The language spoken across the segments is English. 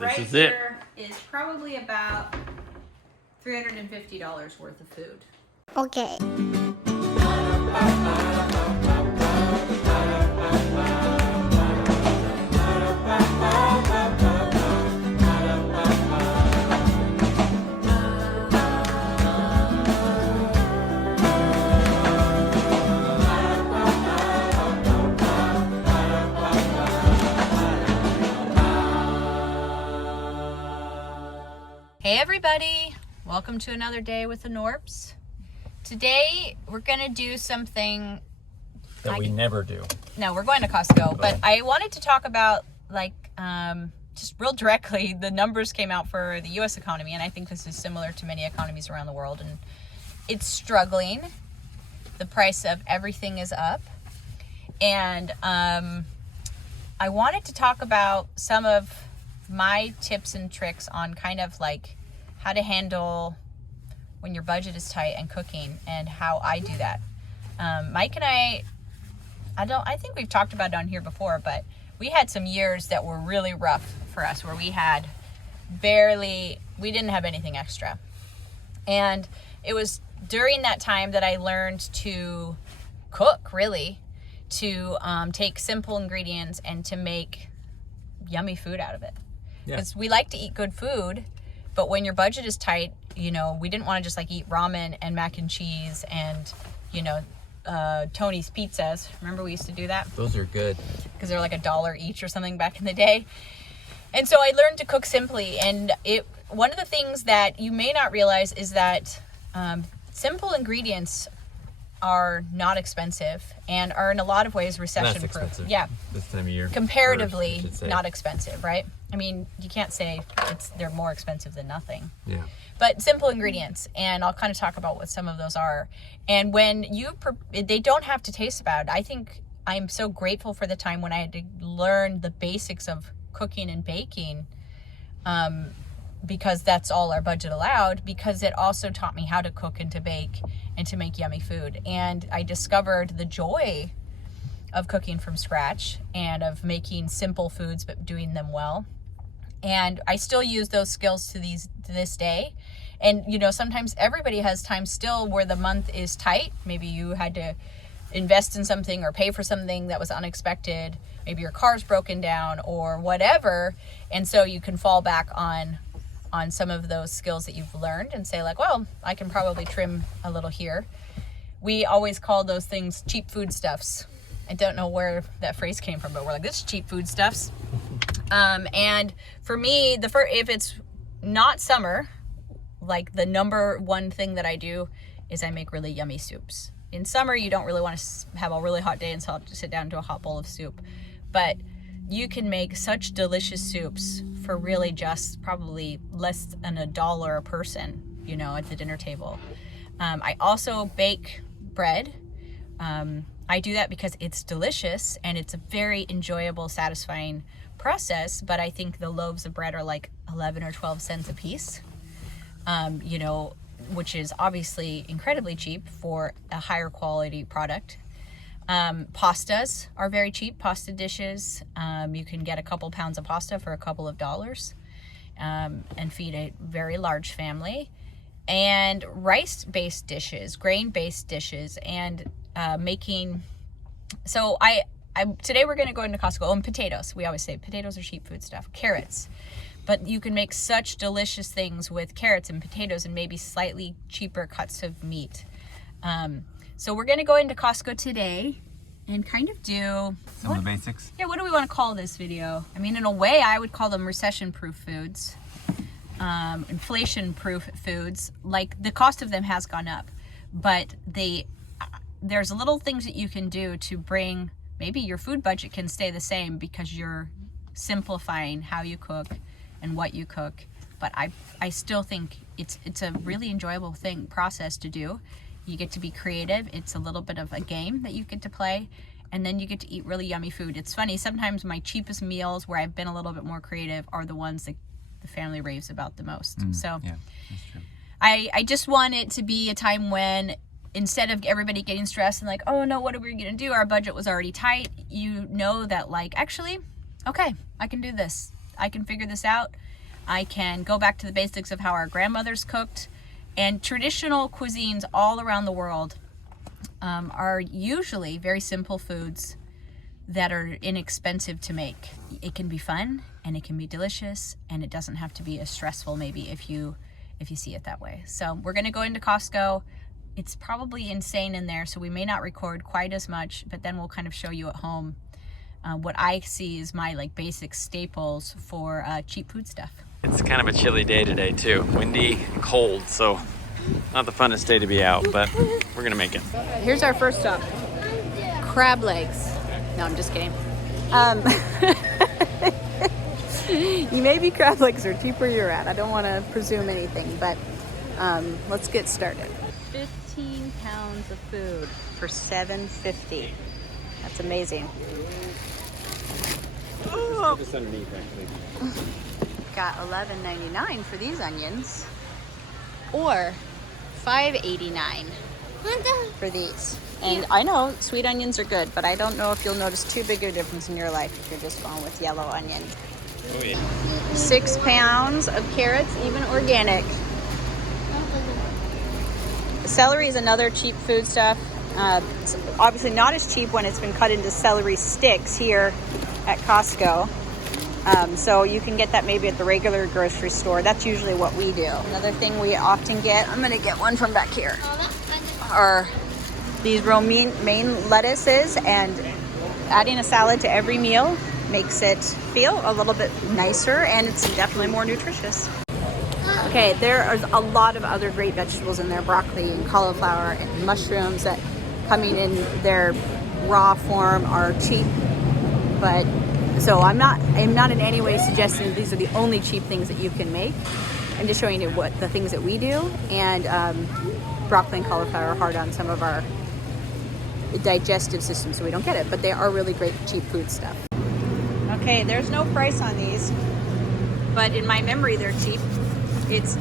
right here is probably about $350 worth of food. Okay. Hey everybody, welcome to another day with the Knorps. Today we're gonna do something that we never do. No, we're going to Costco, but I wanted to talk about just real directly, the numbers came out for the US economy, and I think this is similar to many economies around the world, and it's struggling. The price of everything is up, and I wanted to talk about some of my tips and tricks on kind of like how to handle when your budget is tight and cooking, and how I do that. Mike and I think we've talked about it on here before, but we had some years that were really rough for us where we didn't have anything extra. And it was during that time that I learned to cook, really, to take simple ingredients and to make yummy food out of it. Because we like to eat good food, but when your budget is tight, we didn't want to just like eat ramen and mac and cheese and, Tony's pizzas. Remember we used to do that? Those are good. Because they're like $1 each or something back in the day. And so I learned to cook simply. And one of the things that you may not realize is that simple ingredients are not expensive and are in a lot of ways recession proof. Yeah. This time of year. Comparatively not expensive, right? I mean, you can't say they're more expensive than nothing. Yeah. But simple ingredients, and I'll kind of talk about what some of those are. And when they don't have to taste bad. I think I'm so grateful for the time when I had to learn the basics of cooking and baking, because that's all our budget allowed, because it also taught me how to cook and to bake and to make yummy food. And I discovered the joy of cooking from scratch and of making simple foods but doing them well. And I still use those skills to this day. And sometimes everybody has times still where the month is tight. Maybe you had to invest in something or pay for something that was unexpected. Maybe your car's broken down or whatever. And so you can fall back on some of those skills that you've learned and say like, well, I can probably trim a little here. We always call those things cheap foodstuffs. I don't know where that phrase came from, but we're like, this is cheap foodstuffs. And for me, if it's not summer, like the number one thing that I do is I make really yummy soups. In summer, you don't really want to have a really hot day and so I'll just sit down to a hot bowl of soup. But you can make such delicious soups for really just probably less than $1 a person, at the dinner table. I also bake bread. I do that because it's delicious and it's a very enjoyable, satisfying process. But I think the loaves of bread are like 11 or 12 cents a piece, which is obviously incredibly cheap for a higher quality product. Pastas are very cheap, pasta dishes. You can get a couple pounds of pasta for a couple of dollars, and feed a very large family. And rice-based dishes, grain-based dishes, and today we're going to go into Costco. And potatoes. We always say potatoes are cheap food stuff. Carrots. But you can make such delicious things with carrots and potatoes and maybe slightly cheaper cuts of meat. So we're going to go into Costco today and kind of do some of the basics. Yeah, what do we want to call this video? I mean, in a way, I would call them recession-proof foods, inflation-proof foods. Like, the cost of them has gone up, but there's little things that you can do to bring, maybe your food budget can stay the same because you're simplifying how you cook and what you cook. But I still think it's a really enjoyable process to do. You get to be creative. It's a little bit of a game that you get to play, and then you get to eat really yummy food. It's funny, sometimes my cheapest meals where I've been a little bit more creative are the ones that the family raves about the most. So yeah, that's true. I just want it to be a time when, instead of everybody getting stressed and like, oh no, what are we gonna do? Our budget was already tight. That like, actually, okay, I can do this. I can figure this out. I can go back to the basics of how our grandmothers cooked. And traditional cuisines all around the world are usually very simple foods that are inexpensive to make. It can be fun and it can be delicious, and it doesn't have to be as stressful maybe if you see it that way. So we're gonna go into Costco. It's probably insane in there, so we may not record quite as much, but then we'll kind of show you at home what I see is my like basic staples for cheap food stuff. It's kind of a chilly day today too. Windy, cold, so not the funnest day to be out, but we're gonna make it. Here's our first stop. Crab legs. No, I'm just kidding. Maybe crab legs are cheap where you're at. I don't want to presume anything, but let's get started. 15 pounds of food for $7.50. That's amazing. Just underneath, actually. Got $11.99 for these onions, or $5.89 for these. And I know sweet onions are good, but I don't know if you'll notice too big a difference in your life if you're just going with yellow onion. Oh yeah. 6 pounds of carrots, even organic. Celery is another cheap food stuff. It's obviously not as cheap when it's been cut into celery sticks here at Costco. So you can get that maybe at the regular grocery store. That's usually what we do. Another thing we often get, I'm gonna get one from back here, are these romaine lettuces, and adding a salad to every meal makes it feel a little bit nicer, and it's definitely more nutritious. Okay, there are a lot of other great vegetables in there, broccoli and cauliflower and mushrooms that coming in their raw form are cheap, but so I'm not in any way suggesting these are the only cheap things that you can make. I'm just showing you what the things that we do, and broccoli and cauliflower are hard on some of our digestive system, so we don't get it, but they are really great cheap food stuff. Okay, there's no price on these, but in my memory they're cheap. It's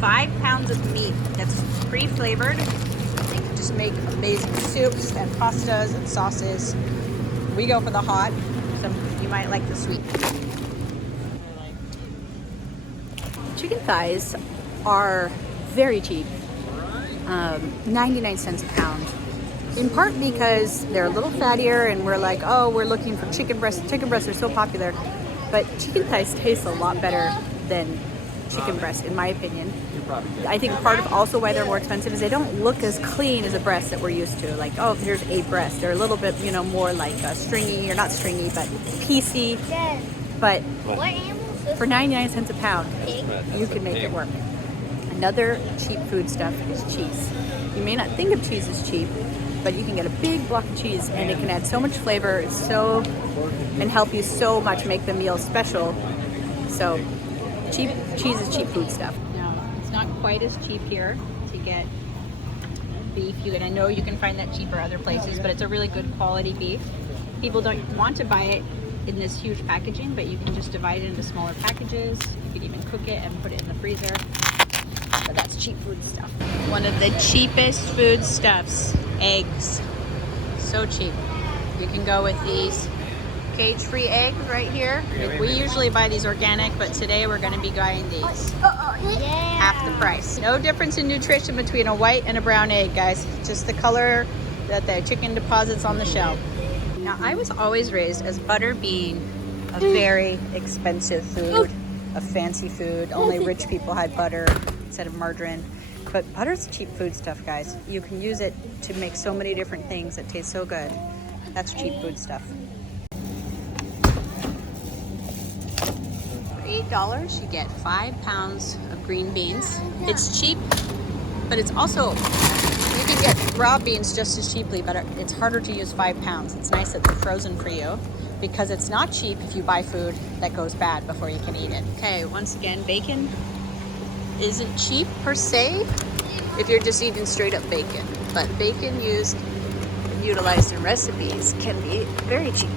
5 pounds of meat that's pre-flavored. You can just make amazing soups and pastas and sauces. We go for the hot, so you might like the sweet. Chicken thighs are very cheap, 99 cents a pound. In part because they're a little fattier, and we're like, oh, we're looking for chicken breasts. Chicken breasts are so popular, but chicken thighs taste a lot better than chicken breast, in my opinion. I think part of also why they're more expensive is they don't look as clean as a breast that we're used to. Like, oh, here's a breast. They're a little bit, more like stringy, or not stringy, but piecey. But for 99 cents a pound, you can make it work. Another cheap food stuff is cheese. You may not think of cheese as cheap, but you can get a big block of cheese, and it can add so much flavor, and help you so much make the meal special. So cheap cheese is cheap food stuff. Now, it's not quite as cheap here to get beef. I know you can find that cheaper other places, but it's a really good quality beef. People don't want to buy it in this huge packaging, but you can just divide it into smaller packages. You could even cook it and put it in the freezer. But that's cheap food stuff. One of the cheapest food stuffs, eggs. So cheap. You can go with these cage-free eggs right here. We usually buy these organic, but today we're going to be buying these. Half the price. No difference in nutrition between a white and a brown egg, guys. Just the color that the chicken deposits on the shell. Now, I was always raised as butter being a very expensive food, a fancy food. Only rich people had butter instead of margarine. But butter's cheap food stuff, guys. You can use it to make so many different things that taste so good. That's cheap food stuff. For $8, you get 5 pounds of green beans. It's cheap, but it's also, you can get raw beans just as cheaply, but it's harder to use 5 pounds. It's nice that they're frozen for you, because it's not cheap if you buy food that goes bad before you can eat it. Okay, once again, bacon isn't cheap per se if you're just eating straight up bacon, but bacon used and utilized in recipes can be very cheap.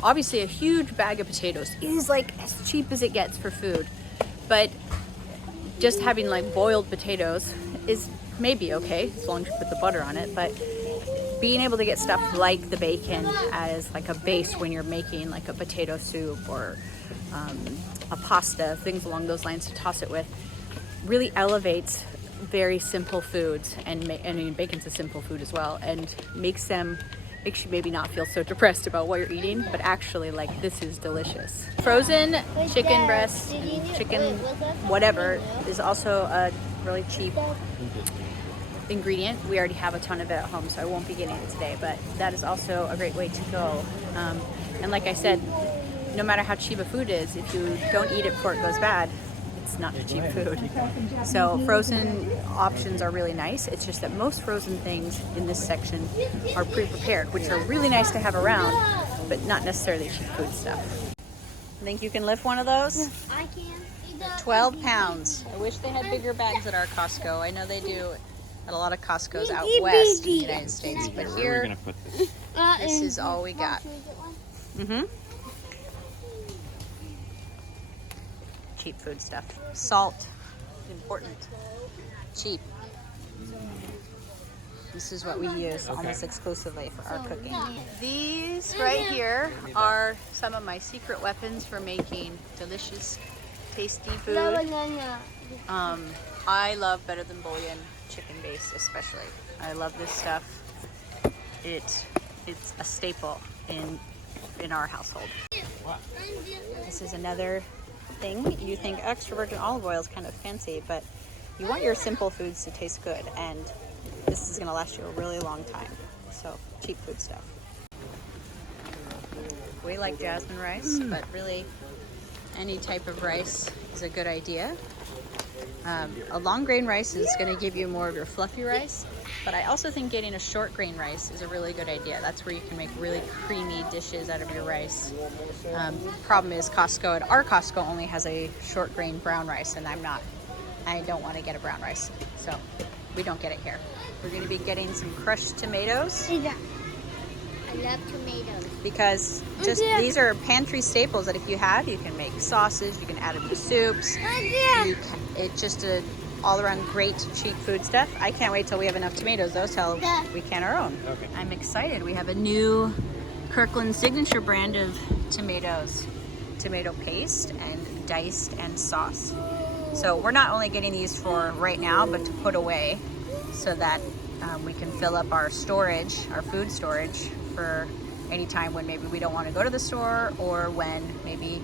Obviously, a huge bag of potatoes is like as cheap as it gets for food, but just having like boiled potatoes is maybe okay as long as you put the butter on it. But being able to get stuff like the bacon as like a base when you're making like a potato soup or a pasta, things along those lines to toss it with, really elevates very simple foods, and bacon's a simple food as well, and makes you maybe not feel so depressed about what you're eating, but actually like, this is delicious. Frozen chicken breast, chicken whatever is also a really cheap ingredient. We already have a ton of it at home, so I won't be getting it today, but that is also a great way to go. And like I said, no matter how cheap a food is, if you don't eat it before it goes bad, it's not cheap food. So frozen options are really nice. It's just that most frozen things in this section are pre-prepared, which are really nice to have around, but not necessarily cheap food stuff. Think you can lift one of those? I can. 12 pounds. I wish they had bigger bags at our Costco. I know they do at a lot of Costco's out west in the United States, but here, this is all we got. Cheap food stuff. Salt, important. Cheap. This is what we use almost exclusively for our cooking. These right here are some of my secret weapons for making delicious, tasty food. I love Better Than Bouillon chicken base especially. I love this stuff. It's a staple in our household. This is another thing. You think extra virgin olive oil is kind of fancy, but you want your simple foods to taste good, and this is going to last you a really long time. So cheap food stuff. We like jasmine rice, but really any type of rice is a good idea. A long grain rice is going to give you more of your fluffy rice, but I also think getting a short grain rice is a really good idea. That's where you can make really creamy dishes out of your rice. Problem is our Costco only has a short grain brown rice, and I don't want to get a brown rice, so we don't get it here. We're going to be getting some crushed tomatoes. I love tomatoes. Because these are pantry staples that if you have, you can make sauces, you can add them to soups. It's just a all-around great cheap food stuff. I can't wait till we have enough tomatoes though, so we can our own. Okay. I'm excited. We have a new Kirkland signature brand of tomatoes. Tomato paste and diced and sauce. So we're not only getting these for right now, but to put away so that we can fill up our storage, our food storage, for any time when maybe we don't want to go to the store, or when maybe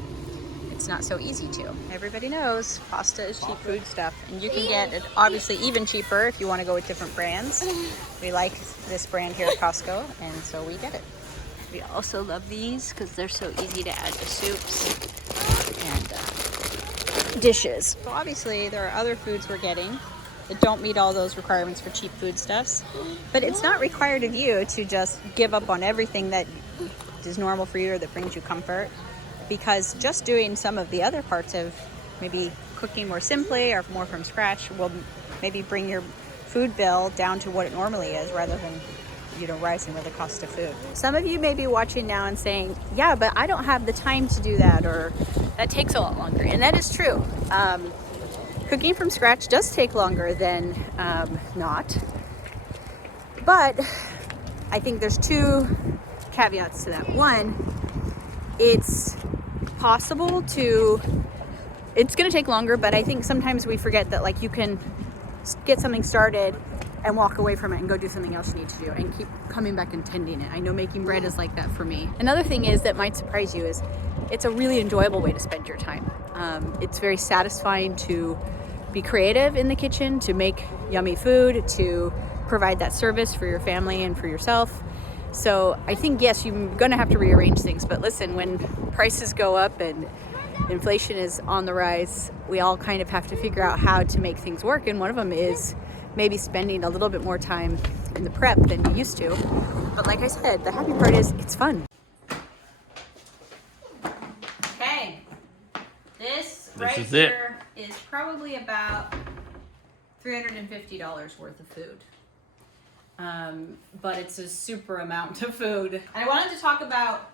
it's not so easy to. Everybody knows pasta is cheap food stuff, and you can get it obviously even cheaper if you want to go with different brands. We like this brand here at Costco, and so we get it. We also love these because they're so easy to add to soups and dishes. So obviously there are other foods we're getting that don't meet all those requirements for cheap foodstuffs, but it's not required of you to just give up on everything that is normal for you or that brings you comfort, because just doing some of the other parts of maybe cooking more simply or more from scratch will maybe bring your food bill down to what it normally is, rather than rising with the cost of food. Some of you may be watching now and saying, yeah, but I don't have the time to do that, or that takes a lot longer, and that is true. Cooking from scratch does take longer than not, but I think there's two caveats to that. One, it's possible it's going to take longer, but I think sometimes we forget that like you can get something started and walk away from it and go do something else you need to do and keep coming back and tending it. I know making bread is like that for me. Another thing is that might surprise you is it's a really enjoyable way to spend your time. It's very satisfying to be creative in the kitchen, to make yummy food, to provide that service for your family and for yourself. So I think, yes, you're gonna have to rearrange things, but listen, when prices go up and inflation is on the rise, we all kind of have to figure out how to make things work, and one of them is maybe spending a little bit more time in the prep than you used to. But like I said, the happy part is it's fun. Okay, this right is here is probably about $350 worth of food. But it's a super amount of food. And I wanted to talk about,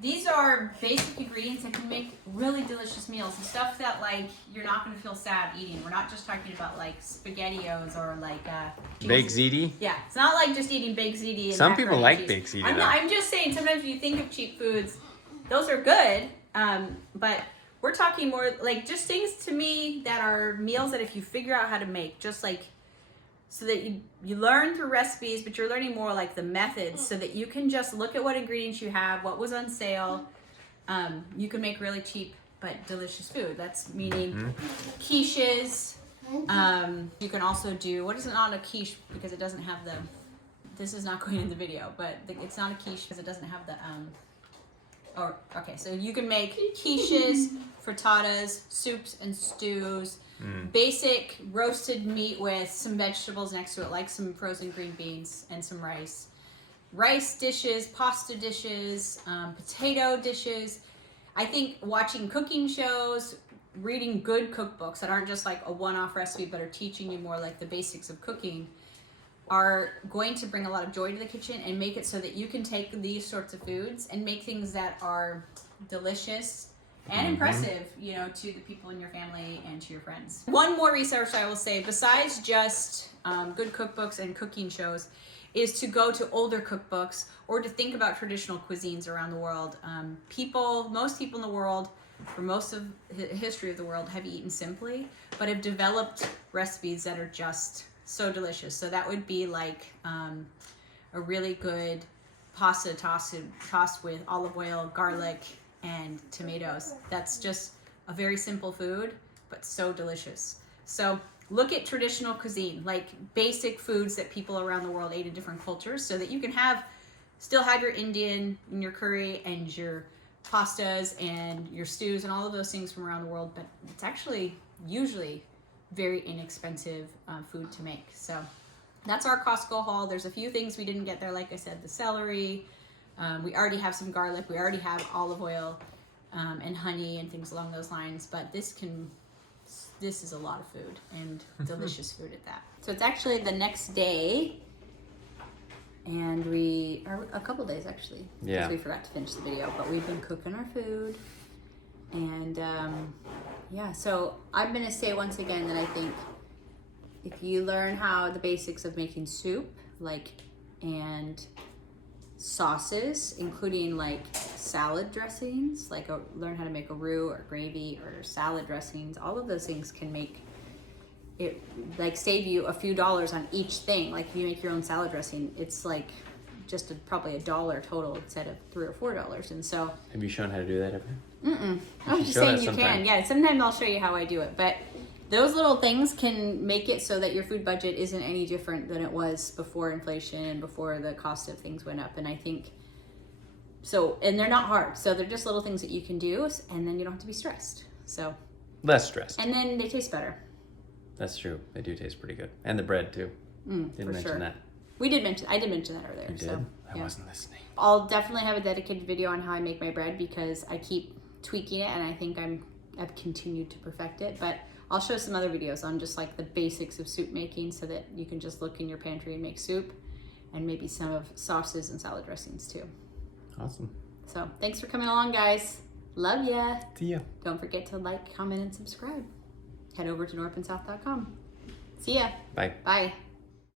these are basic ingredients that can make really delicious meals, and stuff that like you're not going to feel sad eating. We're not just talking about like SpaghettiOs or like baked ziti. Yeah, it's not like just eating baked ziti. And Some people like cheese. baked ziti. I'm just saying, sometimes you think of cheap foods, those are good, But we're talking more like just things to me that are meals that if you figure out how to make, just like so that you learn through recipes, but you're learning more like the methods so that you can just look at what ingredients you have, what was on sale. You can make really cheap but delicious food. That's meaning quiches. You can also do, what is it not a quiche because it doesn't have the, this is not going in the video, but it's not a quiche because it doesn't have the, okay, so you can make quiches, frittatas, soups and stews, basic roasted meat with some vegetables next to it, like some frozen green beans and some rice. Rice dishes, pasta dishes, potato dishes. I think watching cooking shows, reading good cookbooks that aren't just like a one-off recipe but are teaching you more like the basics of cooking are going to bring a lot of joy to the kitchen and make it so that you can take these sorts of foods and make things that are delicious and impressive, you know, to the people in your family and to your friends. One more resource I will say, besides just good cookbooks and cooking shows, is to go to older cookbooks or to think about traditional cuisines around the world. Most people in the world, for most of the history of the world, have eaten simply, but have developed recipes that are just so delicious. So that would be like a really good pasta tossed with olive oil, garlic, and tomatoes. That's just a very simple food, but so delicious. So look at traditional cuisine, like basic foods that people around the world ate in different cultures so that you can still have your Indian and your curry and your pastas and your stews and all of those things from around the world, but it's actually usually very inexpensive food to make. So that's our Costco haul. There's a few things we didn't get there, like I said, the celery. We already have some garlic. We already have olive oil and honey and things along those lines, but this is a lot of food and delicious food at that. So it's actually the next day, and we are a couple days actually, because we forgot to finish the video, but we've been cooking our food, and yeah. So I'm gonna say once again that I think if you learn how the basics of making soup, and sauces, including like salad dressings, learn how to make a roux or gravy or salad dressings, all of those things can make it save you a few dollars on each thing. Like if you make your own salad dressing, it's like just probably $1 total instead of $3 or $4. And so have you shown how to do that ever? I'm just saying you can. Yeah, sometimes I'll show you how I do it, but those little things can make it so that your food budget isn't any different than it was before inflation and before the cost of things went up. And I think so, and they're not hard. So they're just little things that you can do, and then you don't have to be stressed. So less stressed. And then they taste better. That's true. They do taste pretty good. And the bread too. Didn't mention that. I did mention that earlier. You did? So, I wasn't listening. I'll definitely have a dedicated video on how I make my bread because I keep tweaking it, and I think I've continued to perfect it. But I'll show some other videos on just like the basics of soup making so that you can just look in your pantry and make soup, and maybe some of sauces and salad dressings too. Awesome. So thanks for coming along, guys. Love ya. See ya. Don't forget to like, comment, and subscribe. Head over to knorppandsouth.com. See ya. Bye. Bye.